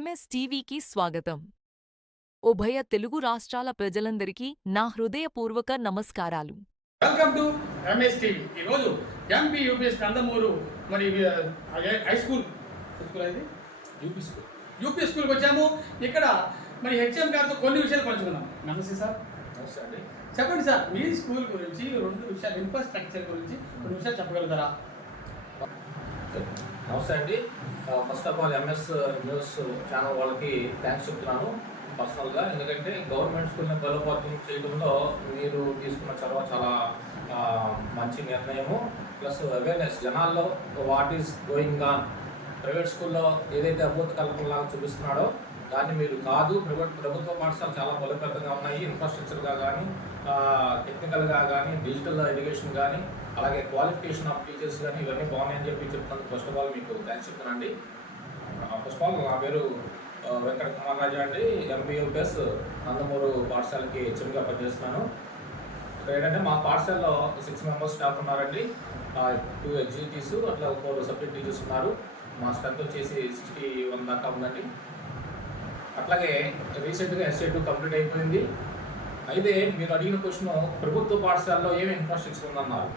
MS టీవీకి స్వాగతం. ఉభయ తెలుగు రాష్ట్రాల ప్రజలందరికీ నా హృదయపూర్వక నమస్కారాలు. Welcome to MS TV. ఈరోజు ఎంపీ యూపీఎస్ నందమూరు మరి హై స్కూల్ అయితే యూపీ స్కూల్కి వచ్చాము. ఇక్కడ మరి హెచ్ఎం గారితో కొన్ని విషయాలు పంచుకున్నాం. నమస్తే సార్. నమస్తే అండి. చెప్పండి సార్, మీ స్కూల్ గురించి రెండు విషయాలు, ఇన్ఫ్రాస్ట్రక్చర్ గురించి కొన్ని విషయాలు చెప్పగలుగుతారా? నమస్తే అండి. First of all MS news channel వాళ్ళకి థ్యాంక్స్ చెప్తున్నాను పర్సనల్గా. ఎందుకంటే గవర్నమెంట్ స్కూల్ని బలోపేతం చేయడంలో మీరు తీసుకున్న చొరవ చాలా మంచి నిర్ణయము. ప్లస్ అవేర్నెస్ జనాల్లో what is going on. Private స్కూల్లో ఏదైతే అభూత కల్పనలాగా చూపిస్తున్నాడో దాన్ని మీరు కాదు. ప్రభుత్వ పాఠశాలలు చాలా బలోపేతంగా ఉన్నాయి. ఇన్ఫ్రాస్ట్రక్చర్గా కానీ, టెక్నికల్గా కానీ, డిజిటల్ ఎడ్యుకేషన్ కానీ, అలాగే క్వాలిఫికేషన్ ఆఫ్ టీచర్స్ కానీ ఇవన్నీ బాగున్నాయని చెప్తున్నాను. ఫస్ట్ ఆఫ్ ఆల్ మీకు థ్యాంక్స్ చెప్తానండి. ఫస్ట్ ఆఫ్ ఆల్ నా పేరు వెంకట కుమార్ రాజా అండి. ఎంపీ యూపీఎస్ నందమూరు పాఠశాలకి హెచ్ఎంగా పనిచేస్తున్నాను. ఇక్కడ ఏంటంటే మా పాఠశాలలో 6 మెంబర్స్ స్టాఫ్ ఉన్నారండి. 2 ఎగ్జిక్యూటివ్స్, అట్లా 4 సబ్జెక్ట్ టీచర్స్ ఉన్నారు. మా స్ట్రెంత్ వచ్చేసి 61 దాకా ఉందండి. అట్లాగే రీసెంట్గా SA2 కంప్లీట్ అయిపోయింది. అయితే మీరు అడిగిన క్వశ్చన్, ప్రభుత్వ పాఠశాలలో ఏమి ఇన్ఫ్రాస్ట్రక్చర్ ఉందన్నారు.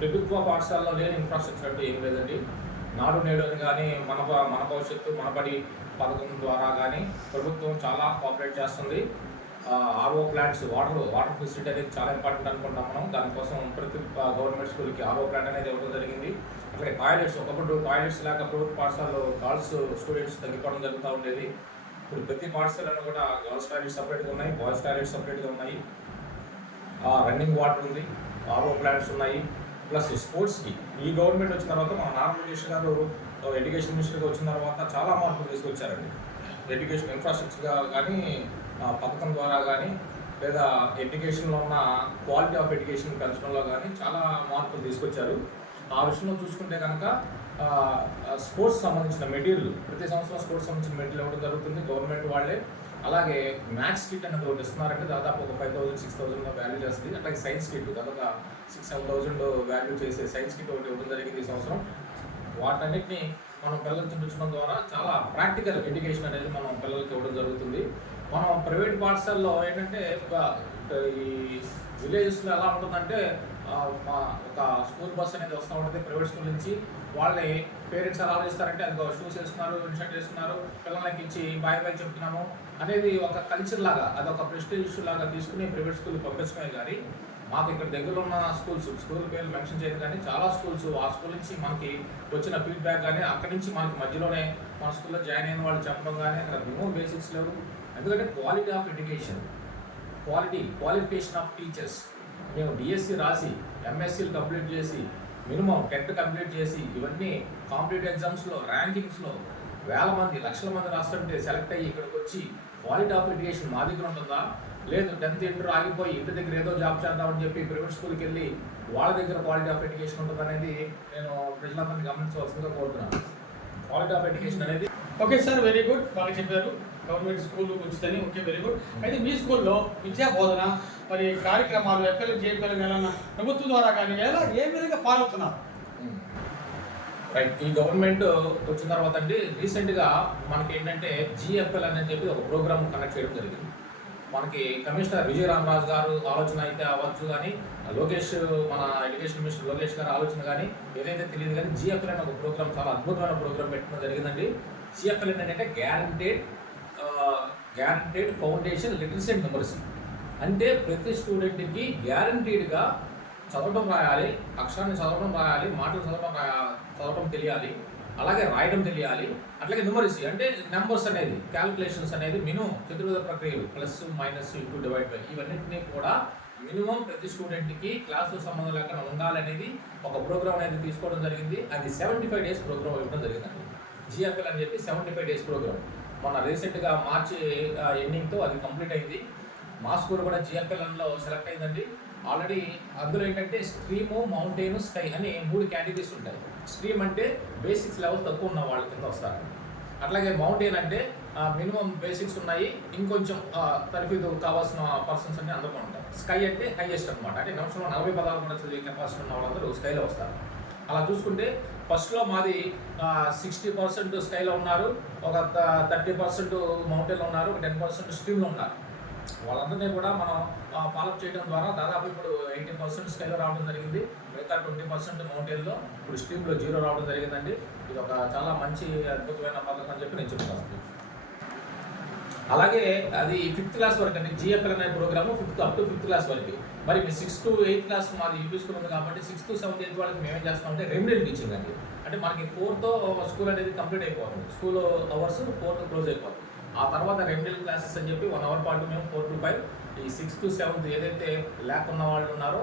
ప్రభుత్వ పాఠశాలలో లేని ఇన్ఫ్రాస్ట్రక్చర్ అంటే ఏం లేదండి. నాడు నేడు అని కానీ, మన భవిష్యత్తు మనబడి పథకం ద్వారా కానీ ప్రభుత్వం చాలా కోఆపరేట్ చేస్తుంది. ఆర్ఓ ప్లాంట్స్, వాటర్ ఫెసిలిటీ అనేది చాలా ఇంపార్టెంట్ అనుకుంటాం మనం. దానికోసం ప్రతి గవర్నమెంట్ స్కూల్కి ఆర్ఓ ప్లాంట్ అనేది ఇవ్వడం జరిగింది. అట్లాగే టాయిలెట్స్, ఒకప్పుడు టాయిలెట్స్ లేక ప్రభుత్వ పాఠశాలలో గర్ల్స్ స్టూడెంట్స్ తగ్గిపోవడం జరుగుతూ ఉండేది. ఇప్పుడు ప్రతి పాఠశాలలో కూడా గర్ల్స్ టాయిలెట్స్ సపరేట్గా ఉన్నాయి, బాయ్స్ టాయిలెట్స్ సపరేట్గా ఉన్నాయి. రన్నింగ్ వాటర్ ఉంది, ఆర్ఓ ప్లాంట్స్ ఉన్నాయి. ప్లస్ స్పోర్ట్స్కి ఈ గవర్నమెంట్ వచ్చిన తర్వాత మన నారా లోకేష్ గారు ఎడ్యుకేషన్ మినిస్టర్గా వచ్చిన తర్వాత చాలా మార్పులు తీసుకొచ్చారండి. ఎడ్యుకేషన్ ఇన్ఫ్రాస్ట్రక్చర్గా కానీ, పథకం ద్వారా కానీ, లేదా ఎడ్యుకేషన్లో ఉన్న క్వాలిటీ ఆఫ్ ఎడ్యుకేషన్ పెంచడంలో కానీ చాలా మార్పులు తీసుకొచ్చారు. ఆ విషయంలో చూసుకుంటే కనుక స్పోర్ట్స్ సంబంధించిన మెటీరియల్ ప్రతి సంవత్సరం స్పోర్ట్స్ సంబంధించిన మెటీరియల్ ఇవ్వడం జరుగుతుంది గవర్నమెంట్ వాళ్ళే. అలాగే మ్యాథ్స్ కిట్ అనేది ఒకటి ఇస్తున్నారంటే దాదాపు ఒక 5,000-6,000 వాల్యూ చేస్తుంది. అట్లాగే సైన్స్ కిట్ దాదాపు 6,000-7,000 వాల్యూ చేసే సైన్స్ కిట్ ఒకటి ఇవ్వడం జరిగింది ఈ సంవత్సరం. వాటన్నిటిని మనం పిల్లలకి చూపించడం ద్వారా చాలా ప్రాక్టికల్ ఎడ్యుకేషన్ అనేది మనం పిల్లలకి ఇవ్వడం జరుగుతుంది. మనం ప్రైవేట్ పాఠశాలలో ఏంటంటే ఈ విలేజెస్లో ఎలా ఉంటుందంటే ఒక స్కూల్ బస్ అనేది వస్తూ ఉంటుంది ప్రైవేట్ స్కూల్ నుంచి. వాళ్ళని పేరెంట్స్ ఎలా చేస్తారంటే అది షూస్ వేసుకున్నారు, ఇన్షర్ట్ వేసుకున్నారు, పిల్లలకి ఇచ్చి బాయ్ బాయ్ చెప్తున్నాము అనేది ఒక కల్చర్ లాగా, అదొక ప్రెస్టీజ్ ఇష్యూ లాగా తీసుకుని ప్రైవేట్ స్కూల్కి పంపించమే. కానీ మాకు ఇక్కడ దగ్గరలో ఉన్న స్కూల్ పేర్లు మెన్షన్ చేయదు కానీ చాలా స్కూల్స్, ఆ స్కూల్ నుంచి మనకి వచ్చిన ఫీడ్బ్యాక్ కానీ, అక్కడి నుంచి మనకి మధ్యలోనే మన స్కూల్లో జాయిన్ అయిన వాళ్ళు చెప్పడం కానీ అక్కడ మినిమం బేసిక్స్ లేవు. ఎందుకంటే quality of education, qualification of teachers. మేము డిఎస్సి రాసి, ఎంఎస్సీలు కంప్లీట్ చేసి, మినిమం 10th కంప్లీట్ చేసి, ఇవన్నీ కాంపిటేటివ్ ఎగ్జామ్స్లో ర్యాంకింగ్స్లో లక్షల మంది రాస్తుంటే సెలెక్ట్ అయ్యి ఇక్కడికి వచ్చి క్వాలిటీ ఆఫ్ ఎడ్యుకేషన్ మా దగ్గర ఉంటుందా? లేదు 10th ఇంటర్ ఆగిపోయి ఇంటి దగ్గర ఏదో జాబ్ చేద్దామని చెప్పి ప్రైవేట్ స్కూల్కి వెళ్ళి వాళ్ళ దగ్గర క్వాలిటీ ఆఫ్ ఎడ్యుకేషన్ ఉంటుంది అనేది నేను ప్రజలందరినీ గమనించవలసిందిగా కోరుతున్నాను. క్వాలిటీ ఆఫ్ ఎడ్యుకేషన్ అనేది ఓకే సార్, వెరీ గుడ్, బాగా చెప్పారు. గవర్నమెంట్ స్కూల్ ఉంచుతుంది, ఓకే, వెరీ గుడ్. అయితే మీ స్కూల్లో విద్యా బోధన మరి కార్యక్రమాలు ఎక్కడ జేపీఎల్ ఎలా ప్రభుత్వం ద్వారా కానీ ఎలా ఏ విధంగా ఫాలో అవుతున్నారు? రైట్. ఈ గవర్నమెంట్ వచ్చిన తర్వాత అండి రీసెంట్గా మనకి ఏంటంటే GFL అని చెప్పి ఒక ప్రోగ్రామ్ కండక్ట్ చేయడం జరిగింది. మనకి కమిషనర్ విజయ రామరాజు గారు ఆలోచన అయితే అవ్వచ్చు కానీ, లోకేష్ మన ఎడ్యుకేషన్ మినిస్టర్ లోకేష్ గారు ఆలోచన కానీ ఏదైతే తెలియదు కానీ GFL అనే ఒక ప్రోగ్రామ్, చాలా అద్భుతమైన ప్రోగ్రామ్ పెట్టడం జరిగిందండి. GFL ఏంటంటే guaranteed foundation literacy and numeracy. అంటే ప్రతి స్టూడెంట్కి గ్యారంటీడ్గా చదవడం రాయాలి, అక్షరాన్ని చదవడం రాయాలి, మాటలు చదవడం తెలియాలి, అలాగే రాయడం తెలియాలి. అట్లాగే న్యూమరసీ అంటే నెంబర్స్ అనేది, క్యాలిక్యులేషన్స్ అనేది, మినిమం చతుర్విధ ప్రక్రియలు plus minus into divide by ఇవన్నింటినీ కూడా మినిమం ప్రతి స్టూడెంట్కి క్లాసు సంబంధం లేకుండా ఉండాలనేది ఒక ప్రోగ్రామ్ అనేది తీసుకోవడం జరిగింది. అది 75 days ప్రోగ్రామ్ ఇవ్వడం జరిగిందండి. GFL అని చెప్పి 75 days ప్రోగ్రామ్ మొన్న రీసెంట్గా మార్చి ఎండింగ్తో అది కంప్లీట్ అయింది. మా స్కూల్ కూడా GFLలో సెలెక్ట్ అయిందండి. ఆల్రెడీ అందులో ఏంటంటే స్ట్రీము, మౌంటైన్, స్కై అని 3 కేటగిరీస్ ఉంటాయి. స్ట్రీమ్ అంటే బేసిక్స్ లెవెల్ తక్కువ ఉన్న వాళ్ళ కింద వస్తారు. అట్లాగే మౌంటైన్ అంటే మినిమం బేసిక్స్ ఉన్నాయి, ఇంకొంచెం తరఫీదు కావాల్సిన పర్సన్స్ అన్ని అందులో ఉంటారు. స్కై అంటే హైయెస్ట్ అనమాట, అంటే నిమిషంలో 40 పదాలు కూడా చదివే కెపాసిటీ ఉన్న వాళ్ళందరూ స్కైలో వస్తారు. అలా చూసుకుంటే ఫస్ట్లో మాది 60% స్కైలో ఉన్నారు, ఒక 30% మౌంటైన్లో ఉన్నారు, ఒక 10% స్ట్రీమ్లో ఉన్నారు. వాళ్ళందరినీ కూడా మనం ఫాలోఅప్ చేయడం ద్వారా దాదాపు ఇప్పుడు 80% స్కైలో రావడం జరిగింది, మిగతా 20% మౌంటైన్లో, ఇప్పుడు స్ట్రీమ్లో 0 రావడం జరిగిందండి. ఇది ఒక చాలా మంచి అద్భుతమైన పథకం అని చెప్పి నేను చెప్తాను. అలాగే అది 5th క్లాస్ వరకు అండి, జిఎఫ్ఎల్ అనే programme 5th up to 5th class వరకు. మరి 6th to 8th క్లాస్ మాది యూపీ స్కూల్ ఉంది కాబట్టి 6th to 7th 8th వాళ్ళకి మేమేం చేస్తామంటే రెమెడియల్ టీచింగ్ అండి. అంటే మనకి 4తో స్కూల్ అనేది కంప్లీట్ అయిపోతుంది, స్కూల్ అవర్స్ 4తో క్లోజ్ అయిపోతుంది. ఆ తర్వాత రెమెడియల్ క్లాసెస్ అని చెప్పి 1 అవర్ పాటు మేము 4 to 5 ఈ 6th to 7th ఏదైతే ల్యాక్ ఉన్న వాళ్ళు ఉన్నారో,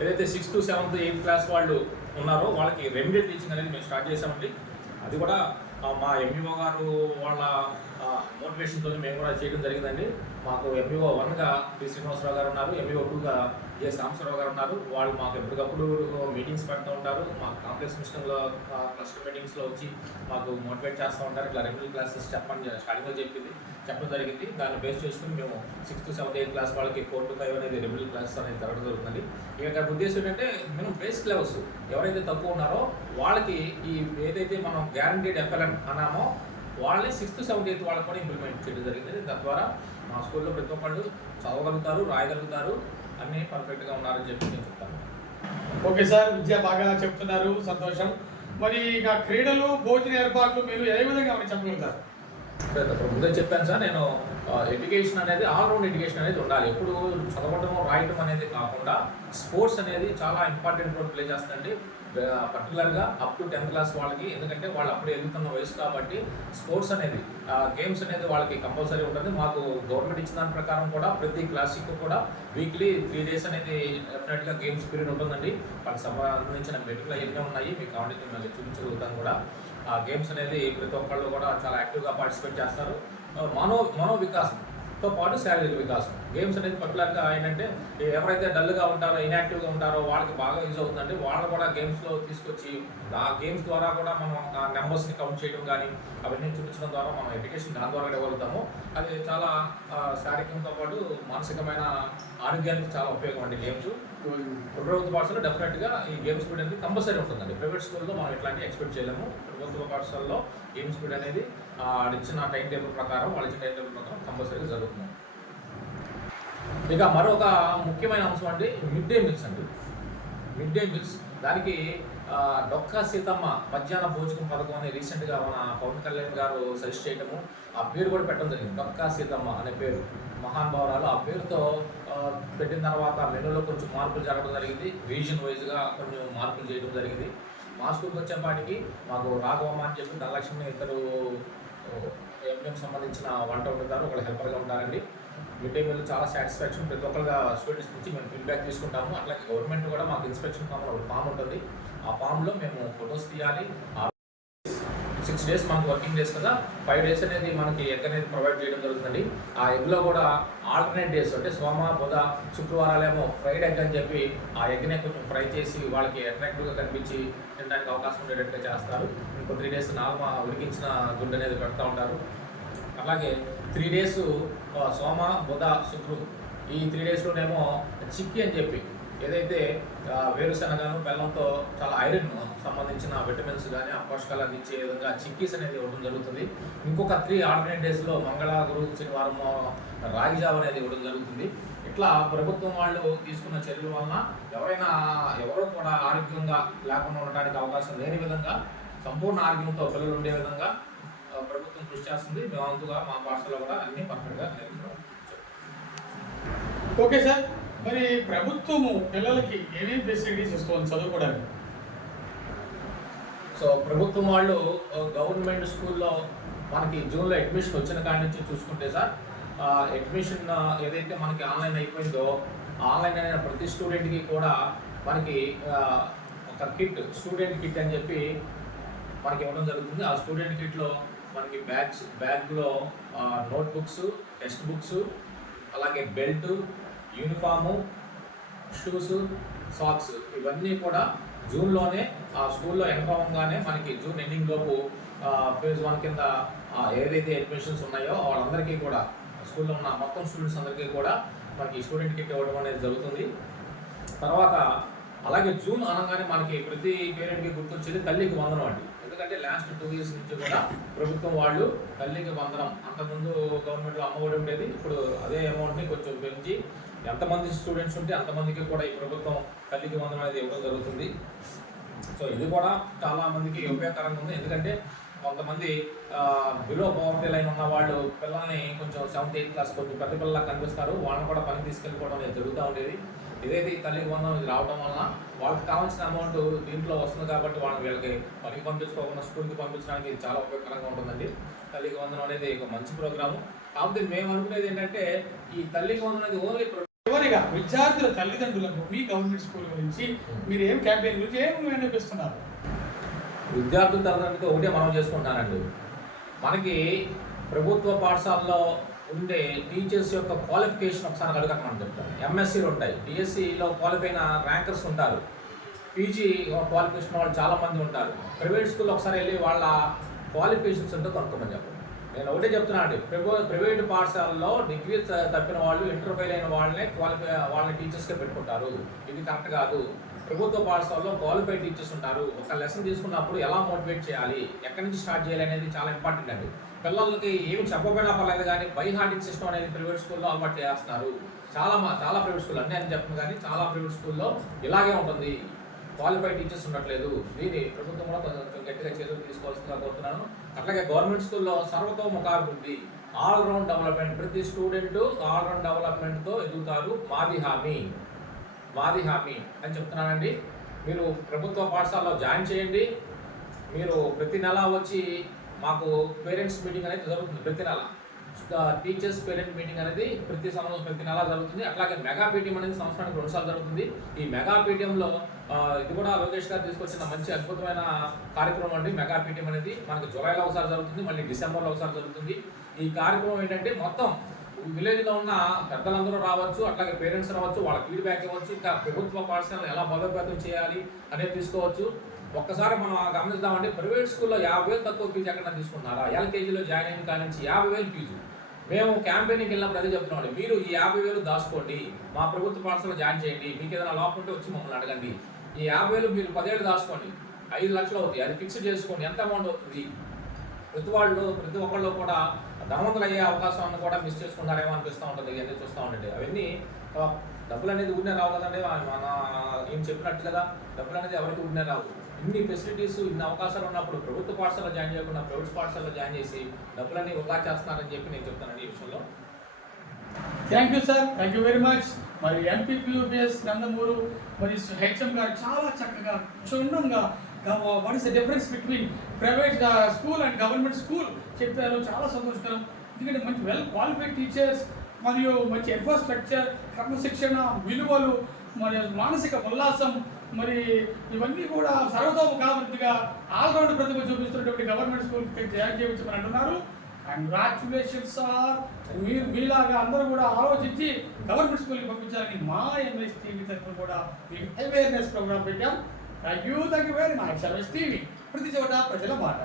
ఏదైతే 6th to 7th 8th class వాళ్ళు ఉన్నారో వాళ్ళకి రెమెడియల్ టీచింగ్ అనేది మేము స్టార్ట్ చేసామండి. అది కూడా మా ఎంఈఓ గారు వాళ్ళ మోటివేషన్తో మేము కూడా చేయడం జరిగిందండి. మాకు ఎంఈఓ 1గా పి శ్రీనివాసరావు గారు ఉన్నారు, ఎంఈఓ 2గా ఏ సాంబశివరావు గారు ఉన్నారు. వాళ్ళు మాకు ఎప్పటికప్పుడు మీటింగ్స్ పెడుతూ ఉంటారు, మా కాంప్లెక్స్ మిషన్లో క్లస్టర్ మీటింగ్స్లో వచ్చి మాకు మోటివేట్ చేస్తూ ఉంటారు. ఇట్లా రెగ్యులర్ క్లాసెస్ స్టార్టింగ్లో చెప్పడం జరిగింది. దాన్ని బేస్ చేసుకుని మేము 6th to 7th 8th class వాళ్ళకి 4 to 5 అనేది రెగ్యులర్ క్లాసెస్ అనేది జరగడం జరుగుతుంది. ఇక ఉద్దేశం ఏంటంటే మనం బేసిక్ లెవెల్స్ ఎవరైతే తక్కువ ఉన్నారో వాళ్ళకి ఈ ఏదైతే మనం గ్యారంటీడ్ ఎఫ్ఎల్ఎన్ అన్నామో వాళ్ళని 6th to 7th 8th వాళ్ళకి కూడా ఇంప్లిమెంట్ చేయడం జరిగింది. తద్వారా మా స్కూల్లో ప్రతి ఒక్కళ్ళు చదవగలుగుతారు, రాయగలుగుతారు, అన్నీ పర్ఫెక్ట్గా ఉన్నారని చెప్పి నేను చెప్తాను. ఓకే సార్, విద్య బాగా చెప్తున్నారు, సంతోషం. మరి ఇక క్రీడలు, భోజన ఏర్పాట్లు మీరు ఏ విధంగా చెప్పగలుగుతారు? ముందే చెప్పాను సార్, నేను ఎడ్యుకేషన్ అనేది ఆల్రౌండ్ ఎడ్యుకేషన్ అనేది ఉండాలి. ఎప్పుడు చదవడం రాయటం అనేది కాకుండా స్పోర్ట్స్ అనేది చాలా ఇంపార్టెంట్ రోల్ ప్లే చేస్తుందండి, పర్టికులర్గా అప్ టు 10th క్లాస్ వాళ్ళకి. ఎందుకంటే వాళ్ళు అప్పుడు ఎదుగుతున్న వయసు కాబట్టి స్పోర్ట్స్ అనేది గేమ్స్ అనేది వాళ్ళకి కంపల్సరీ ఉంటుంది. మాకు గవర్నమెంట్ ఇచ్చిన దాని ప్రకారం కూడా ప్రతి క్లాస్కి కూడా వీక్లీ 3 days అనేది డెఫినెట్గా గేమ్స్ పీరియడ్ ఉంటుందండి. వాళ్ళకి సంబంధించిన మెడికల్ అవన్నీ ఉన్నాయి, మీకు కావాలంటే మళ్ళీ చూపించగలుగుతాను కూడా. ఆ గేమ్స్ అనేది ప్రతి ఒక్కళ్ళు కూడా చాలా యాక్టివ్గా పార్టిసిపేట్ చేస్తారు. మనో వికాసంతో పాటు శారీరక వికాసం గేమ్స్ అనేది పర్టికులర్గా ఏంటంటే ఎవరైతే డల్గా ఉంటారో, ఇన్యాక్టివ్గా ఉంటారో వాళ్ళకి బాగా యూజ్ అవుతుందండి. వాళ్ళు కూడా గేమ్స్లో తీసుకొచ్చి ఆ గేమ్స్ ద్వారా కూడా మనం నెంబర్స్ని కౌంట్ చేయడం కానీ అవన్నీ చూపించడం ద్వారా మనం ఎడ్యుకేషన్ దాని ద్వారా ఇవ్వగలుగుతాము. అది చాలా శారీరకంతో పాటు మానసికమైన ఆరోగ్యానికి చాలా ఉపయోగం అండి గేమ్స్. ప్రభుత్వ పాఠశాలలో డెఫినెట్గా ఈ గేమ్స్ పీరియడ్ అనేది కంపల్సరీ ఉంటుందండి. ప్రైవేట్ స్కూల్లో మనం ఇట్లాంటివి ఎక్స్పెక్ట్ చేయలేము. ప్రభుత్వ పాఠశాలలో గేమ్స్ పీరియడ్ అనేది ఇచ్చిన టైం టేబుల్ ప్రకారం, వాళ్ళ ఇచ్చిన టైం టేబుల్ ప్రకారం కంపల్సరీగా జరుగుతుంది. ఇక మరొక ముఖ్యమైన అంశం అండి మిడ్ డే మీల్స్ అండి. మిడ్ డే మీల్స్ దానికి డొక్కా సీతమ్మ మధ్యాహ్న భోజనం పథకం అని రీసెంట్గా మన పవన్ కళ్యాణ్ గారు సజెస్ట్ చేయడము, ఆ పేరు కూడా పెట్టడం జరిగింది. డొక్కా సీతమ్మ అనే పేరు మహానుభావురాలు. ఆ పేరుతో పెట్టిన తర్వాత మెనూలో కొంచెం మార్పులు జరగడం జరిగింది, రీజన్ వైజ్గా కొంచెం మార్పులు చేయడం జరిగింది. మా స్కూల్కి వచ్చేపాటికి మాకు రాఘవమ్మ అని చెప్పి ధనలక్ష్మి ఇద్దరు ఎంఎం సంబంధించిన వంట వండుతారు, ఒకళ్ళు హెల్పర్గా ఉంటారండి. మిడ్ డే మీల్ చాలా సాటిస్ఫాక్షన్ ప్రతి ఒక్కరుగా స్టూడెంట్స్ నుంచి మేము ఫీడ్బ్యాక్ తీసుకుంటాము. అట్లాగే గవర్నమెంట్ కూడా మాకు ఇన్స్పెక్షన్ ఫామ్ ఒక ఫామ్ ఉంటుంది, ఆ ఫామ్లో మేము ఫొటోస్ తీయాలి. 6 days మనకు వర్కింగ్ డేస్ కదా, 5 days అనేది మనకి ఎగ్ అనేది ప్రొవైడ్ చేయడం జరుగుతుందండి. ఆ ఎగ్లో కూడా ఆల్టర్నేట్ డేస్ అంటే సోమ, బుధ, శుక్రవారాలేమో ఫ్రైడ్ ఎగ్ అని చెప్పి ఆ ఎగ్నే కొంచెం ఫ్రై చేసి వాళ్ళకి అట్రాక్టివ్గా కనిపించి తినడానికి అవకాశం ఉండేటట్టుగా చేస్తారు. ఇంకో 3 days ఉడికించిన గుడ్డు అనేది పెడతా ఉంటారు. అలాగే 3 days సోమ, బుధ, శుక్రు ఈ 3 daysలోనేమో చిక్కీ అని చెప్పి ఏదైతే వేరుశనగను బెల్లంతో చాలా ఐరన్ సంబంధించిన విటమిన్స్ కానీ ఆ పోషకాలు అందించే విధంగా చిక్కీస్ అనేది ఇవ్వడం జరుగుతుంది. ఇంకొక 3 ఆల్టర్నేట్ డేస్లో మంగళ, గురు, శనివారం రాగి జావ అనేది ఇవ్వడం జరుగుతుంది. ఇట్లా ప్రభుత్వం వాళ్ళు తీసుకున్న చర్యల వలన ఎవరో కూడా ఆరోగ్యంగా లేకుండా ఉండడానికి అవకాశం లేని విధంగా సంపూర్ణ ఆరోగ్యంతో పిల్లలు ఉండే విధంగా ప్రభుత్వం కృషి చేస్తుంది. మేము అంతుగా మా పాఠశాలలో కూడా అన్ని పర్ఫెక్ట్గా నేర్చుకోవాలి. ఓకే సార్, మరి ప్రభుత్వము పిల్లలకి ఏమేమి ఫెసిలిటీస్ ఇస్తుంది చదువుకోవడానికి? సో ప్రభుత్వం వాళ్ళు గవర్నమెంట్ స్కూల్లో మనకి జూన్లో అడ్మిషన్ వచ్చిన కాడి నుంచి చూసుకుంటే సార్, అడ్మిషన్ ఏదైతే మనకి ఆన్లైన్ అయిపోయిందో ఆన్లైన్ అయిన ప్రతి స్టూడెంట్కి కూడా మనకి ఒక కిట్, స్టూడెంట్ కిట్ అని చెప్పి మనకి ఇవ్వడం జరుగుతుంది. ఆ స్టూడెంట్ కిట్లో మనకి బ్యాగ్లో నోట్బుక్స్, టెక్స్ట్ బుక్స్, అలాగే బెల్ట్, యూనిఫాము, షూస్, సాక్స్ ఇవన్నీ కూడా జూన్లోనే ఆ స్కూల్లో ఎంటర్ అవ్వగానే మనకి జూన్ ఎండింగ్ లోపు phase 1 కింద ఏదైతే అడ్మిషన్స్ ఉన్నాయో వాళ్ళందరికీ కూడా స్కూల్లో ఉన్న మొత్తం స్టూడెంట్స్ అందరికీ కూడా మనకి స్టూడెంట్ కిట్ ఇవ్వడం అనేది జరుగుతుంది. తర్వాత అలాగే జూన్ అనగానే మనకి ప్రతి పేరెంట్కి గుర్తొచ్చేది తల్లికి వందనం అండి. ఎందుకంటే లాస్ట్ 2 years నుంచి కూడా ప్రభుత్వం వాళ్ళు తల్లికి వందనం, అంతకుముందు గవర్నమెంట్లో అమ్మఒడి ఉండేది, ఇప్పుడు అదే అమౌంట్ని కొంచెం పెంచి ఎంతమంది స్టూడెంట్స్ ఉంటే అంతమందికి కూడా ఈ ప్రభుత్వం తల్లికి వందనం అనేది ఇవ్వడం జరుగుతుంది. సో ఇది కూడా చాలా మందికి ఉపయోగకరంగా ఉంది. ఎందుకంటే కొంతమంది బిలో పవర్టీ లైన్ ఉన్న వాళ్ళు పిల్లల్ని కొంచెం 7th 8th క్లాస్ కొంచెం పెద్ద పిల్లలా కనిపిస్తారు, వాళ్ళని కూడా పని తీసుకెళ్ళిపోవడం అనేది జరుగుతూ ఉండేది. ఏదైతే ఈ తల్లికి వందనం ఇది రావడం వలన వాళ్ళకి కావాల్సిన అమౌంట్ దీంట్లో వస్తుంది కాబట్టి వాళ్ళని వీళ్ళకి పనికి పంపించుకోకుండా స్కూల్కి పంపించడానికి ఇది చాలా ఉపయోగకరంగా ఉంటుందండి. తల్లికి వందనం అనేది ఒక మంచి ప్రోగ్రాము. కాకపోతే మేము అనుకునేది ఏంటంటే ఈ తల్లికి వందనం అనేది ఓన్లీ చివరిగా విద్యార్థుల తల్లిదండ్రులకు మీ గవర్నమెంట్ స్కూల్ గురించి మీరు ఏం క్యాంపెయిన్ గురించి ఏం వినిపిస్తున్నారు? విద్యార్థుల తరగతితో ఒకటే మనం చేసుకుంటానండి. మనకి ప్రభుత్వ పాఠశాలలో ఉండే టీచర్స్ యొక్క క్వాలిఫికేషన్ ఒకసారి అడగకమని చెప్తాను. ఎంఎస్సీలు ఉంటాయి, డిఎస్సిలో క్వాలిఫై అయిన ర్యాంకర్స్ ఉంటారు, పీజీ క్వాలిఫికేషన్ వాళ్ళు చాలామంది ఉంటారు. ప్రైవేట్ స్కూల్లో ఒకసారి వెళ్ళి వాళ్ళ క్వాలిఫికేషన్స్ ఉంటే కనుక్కోమని చెప్పండి. నేను ఒకటే చెప్తున్నాను అండి, ప్రైవేట్ పాఠశాలలో డిగ్రీ తప్పిన వాళ్ళు, ఇంటర్ ఫెయిల్ అయిన వాళ్ళని టీచర్స్గా పెట్టుకుంటారు. ఇది కరెక్ట్ కాదు. ప్రభుత్వ పాఠశాలలో క్వాలిఫైడ్ టీచర్స్ ఉంటారు. ఒక లెసన్ తీసుకున్నప్పుడు ఎలా మోటివేట్ చేయాలి, ఎక్కడి నుంచి స్టార్ట్ చేయాలి అనేది చాలా ఇంపార్టెంట్ అండి. పిల్లలకి ఏమి చెప్పకపోయినా పర్లేదు కానీ బై హార్టింగ్ సిస్టమ్ అనేది ప్రైవేట్ స్కూల్లో అలవాటు చేస్తున్నారు. చాలా ప్రైవేట్ స్కూల్ అన్నీ అని చెప్పను కానీ చాలా ప్రైవేట్ స్కూల్లో ఇలాగే ఉంటుంది, క్వాలిఫైడ్ టీచర్స్ ఉండట్లేదు. దీన్ని ప్రభుత్వం కూడా కొంచెం గట్టిగా చర్యలు తీసుకోవాల్సిందిగా కోరుతున్నాను. అట్లాగే గవర్నమెంట్ స్కూల్లో సర్వతోముఖాభివృద్ధి, ఆల్రౌండ్ డెవలప్మెంట్, ప్రతి స్టూడెంట్ ఆల్రౌండ్ డెవలప్మెంట్తో ఎదుగుతారు, మాది హామీ అని చెప్తున్నానండి. మీరు ప్రభుత్వ పాఠశాలలో జాయిన్ చేయండి. మీరు ప్రతి నెల వచ్చి మాకు పేరెంట్స్ మీటింగ్ అనేది జరుగుతుంది. ప్రతి నెల టీచర్స్ పేరెంట్ మీటింగ్ అనేది ప్రతి నెల జరుగుతుంది. అట్లాగే మెగా పీటీఎం అనేది సంవత్సరానికి 2 సార్లు జరుగుతుంది. ఈ మెగా పీటీఎంలో ఇది కూడా లోకేష్ గారు తీసుకొచ్చిన మంచి అద్భుతమైన కార్యక్రమం అండి. మెగా పీటీఎం అనేది మనకి జూలైలో ఒకసారి జరుగుతుంది, మళ్ళీ డిసెంబర్లో ఒకసారి జరుగుతుంది. ఈ కార్యక్రమం ఏంటంటే మొత్తం విలేజ్లో ఉన్న పెద్దలందరూ రావచ్చు, అట్లాగే పేరెంట్స్ రావచ్చు, వాళ్ళ ఫీడ్బ్యాక్ ఇవ్వచ్చు, ఇంకా ప్రభుత్వ పాఠశాలను ఎలా బలోపేతం చేయాలి అనేది తీసుకోవచ్చు. ఒక్కసారి మనం గమనిద్దామండి, ప్రైవేట్ స్కూల్లో 50,000 తక్కువ ఫీజు ఎక్కడ తీసుకున్నారా? ఎల్కేజీలో జాయిన్ అయిన కాడి నుంచి 50,000 ఫీజు. మేము క్యాంపెయిన్కి వెళ్ళినప్పుడు అదే చెప్తున్నామండి, మీరు ఈ 50,000 దాచుకోండి, మా ప్రభుత్వ పాఠశాలలో జాయిన్ చేయండి, మీకు ఏదైనా లోపం ఉంటే వచ్చి మమ్మల్ని అడగండి. ఈ 50,000 మీరు 10 ఏళ్ళు దాచుకోండి, 5 లక్షలు అవుతుంది, అది ఫిక్స్ చేసుకోండి, ఎంత అమౌంట్ అవుతుంది. ప్రతి ఒక్కళ్ళు కూడా ధనవంతులు అయ్యే అవకాశాన్ని కూడా మిస్ చేసుకుంటారేమో అనిపిస్తూ ఉంటుంది. ఇవన్నీ చూస్తూ ఉండండి. అవన్నీ డబ్బులు అనేది ఊరినే రావు కదండి. మన ఏం చెప్పినట్టు కదా, డబ్బులు అనేది ఎవరికి ఊరినే రావు. ఇన్ని ఫెసిలిటీస్, ఇన్ని అవకాశాలు ఉన్నప్పుడు ప్రభుత్వ పాఠశాలలో జాయిన్ చేయకుండా ప్రైవేట్ పాఠశాలలో జాయిన్ చేసి డబ్బులన్నీ వృధా చేస్తున్నారని చెప్పి నేను చెప్తానండి ఈ విషయంలో. Thank you sir, thank you very much. మరి ఎంపీపీయూపీఎస్ నందమూరు మరి హెచ్ఎం గారు చాలా చక్కగా క్షుణ్ణంగా what is the difference between private school and government school చెప్పారు. చాలా సంతోషకరం. ఎందుకంటే మంచి వెల్ క్వాలిఫైడ్ టీచర్స్ మరియు మంచి ఇన్ఫ్రాస్ట్రక్చర్, క్రమశిక్షణ, విలువలు, మరి మానసిక ఉల్లాసం, మరి ఇవన్నీ కూడా సర్వతోముఖాభివృద్ధిగా ఆల్రౌండ్ ప్రతిభ చూపిస్తున్నటువంటి గవర్నమెంట్ స్కూల్కి జాయిన్ చేయవచ్చని అంటున్నారు. Congratulations sir. మీరు మీలాగా అందరూ కూడా ఆలోచించి గవర్నమెంట్ స్కూల్కి పంపించాలని మా ఎంఎస్ టీవీ తరఫున కూడా మీకు అవేర్నెస్ ప్రోగ్రామ్ పెట్టాం. Thank you very much. MS TV, ప్రతి చోట ప్రజల మాట.